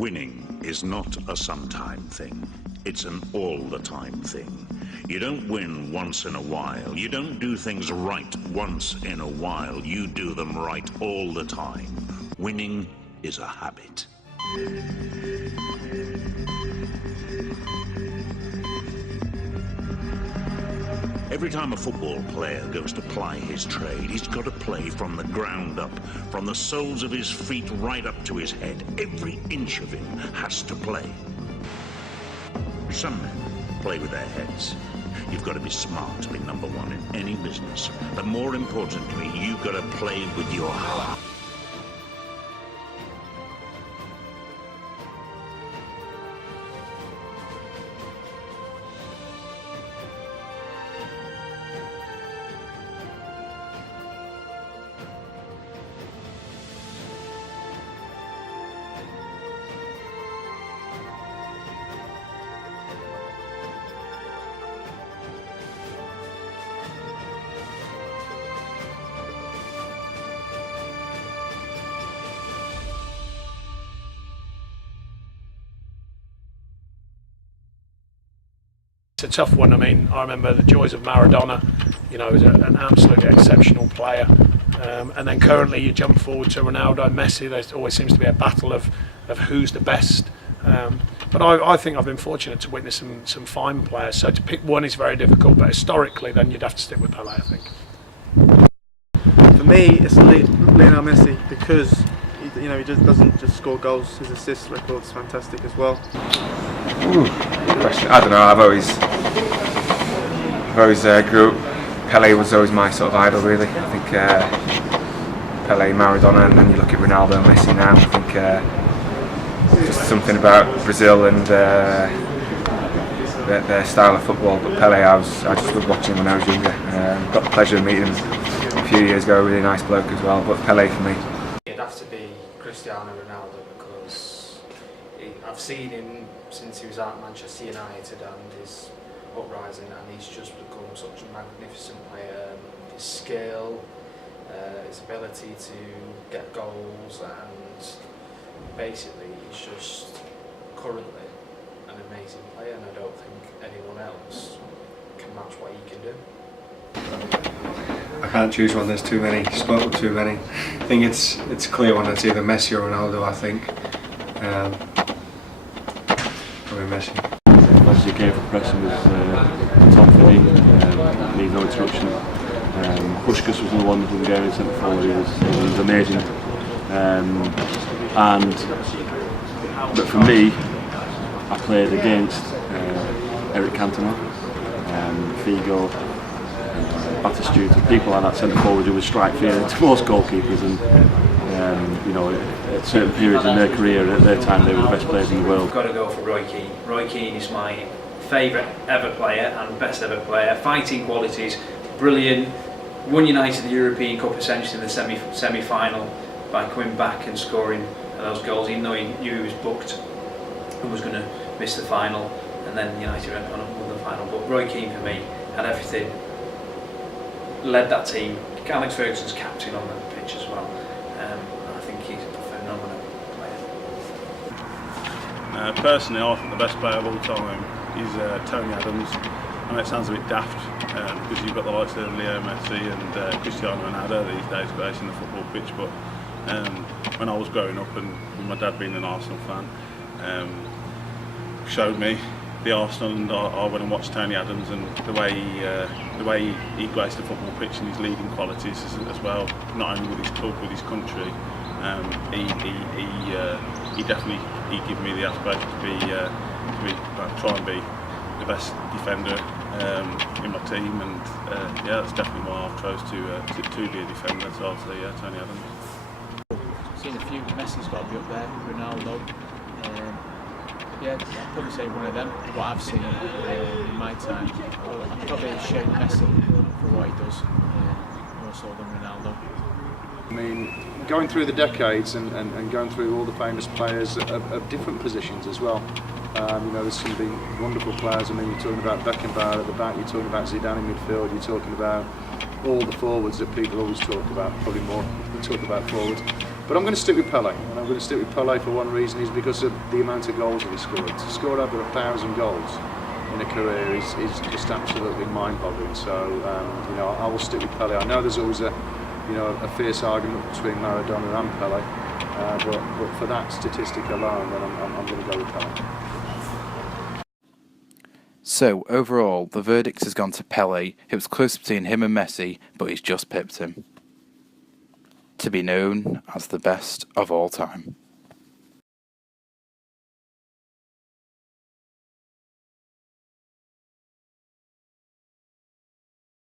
Winning is not a sometime thing. It's an all-the-time thing. You don't win once in a while. You don't do things right once in a while. You do them right all the time. Winning is a habit. Every time a football player goes to ply his trade, he's got to play from the ground up, from the soles of his feet right up to his head. Every inch of him has to play. Some men play with their heads. You've got to be smart to be number one in any business. But more importantly, you've got to play with your heart. It's a tough one. I mean, I remember the joys of Maradona. You know, as an absolutely exceptional player. And then currently you jump forward to Ronaldo and Messi. There always seems to be a battle of who's the best. But I think I've been fortunate to witness some fine players. So to pick one is very difficult. But historically, then you'd have to stick with Pelé, I think. For me, it's Lionel Messi because he just doesn't just score goals. His assist record's fantastic as well. I don't know. I've always grew up. Pelé was always my sort of idol, really. I think Pelé, Maradona, and then you look at Ronaldo and Messi now. I think just something about Brazil and their style of football. But Pelé, I just loved watching him when I was younger. Got the pleasure of meeting him a few years ago. Really nice bloke as well. But Pelé for me. It'd have to be Cristiano Ronaldo because I've seen him since he was at Manchester United and his uprising, and he's just become such a magnificent player. His skill, his ability to get goals, and basically he's just currently an amazing player, and I don't think anyone else can match what he can do. I can't choose one, there's too many, spoke with too many. I think it's clear one, it's either Messi or Ronaldo, I think. Probably Messi. Obviously came for pressing with Tom Finney, need no introduction. Puskás was another one, the Hungarian centre forward, he was amazing. But for me, I played against Eric Cantona, Figo, Batistuta, people like that centre forward who would strike fear into most goalkeepers, and you know, at certain periods in their career, at their time, they were the best players in the world. I've got to go for Roy Keane. Roy Keane is my favourite ever player and best ever player. Fighting qualities, brilliant. Won United the European Cup essentially in the semi-final by coming back and scoring those goals, even though he knew he was booked and was going to miss the final, and then United went on and won the final. But Roy Keane for me had everything. Led that team. Alex Ferguson's captain on the pitch as well. I think he's a phenomenal player. Personally, I think the best player of all time is Tony Adams. I know it sounds a bit daft because you've got the likes of Leo Messi and Cristiano Ronaldo these days gracing the football pitch, but when I was growing up and with my dad being an Arsenal fan, showed me the Arsenal, and I went and watched Tony Adams and the way he graced the football pitch and his leading qualities as well, not only with his club, with his country. He definitely gave me the aspiration to try and be the best defender in my team, and yeah, that's definitely why I've chose to be a defender. So I'll say Tony Adams. Seen a few. Messi's got to be up there. Ronaldo. Yeah, I'd probably say one of them. What I've seen in my time, I'd probably shout Messi for what he does, more so than Ronaldo. I mean, going through the decades and going through all the famous players of different positions as well. You know, there's some big, wonderful players. I mean, you're talking about Beckenbauer at the back, you're talking about Zidane in midfield, you're talking about all the forwards that people always talk about, probably more we talk about forwards. But I'm going to stick with Pelé, and I'm going to stick with Pelé for one reason, is because of the amount of goals that he scored. To score over 1,000 goals in a career is just absolutely mind-boggling. So you know, I will stick with Pelé. I know there's always a fierce argument between Maradona and Pelé, but for that statistic alone, then I'm going to go with Pelé. So, overall, the verdict has gone to Pelé. It was close between him and Messi, but he's just pipped him. To be known as the best of all time.